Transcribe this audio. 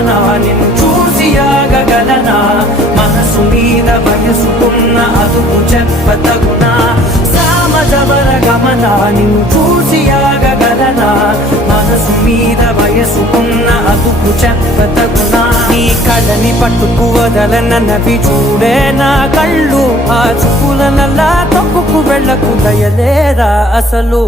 గమన నిన్ను చూసి ఆగగలనా మనసు మీద వయసుకున్న అదుపు చెప్పతగునా సామజవర గమన నిన్ను చూసి ఆగగలనా మనసు మీద వయసుకున్న అదుపు చెప్పతగునా నీ కళ్ళని పట్టుకు వదలనవి చూడే నా కళ్ళు ఆ చూపులనల్లా తప్పుకు వెళ్ళకు దయలేరా అసలు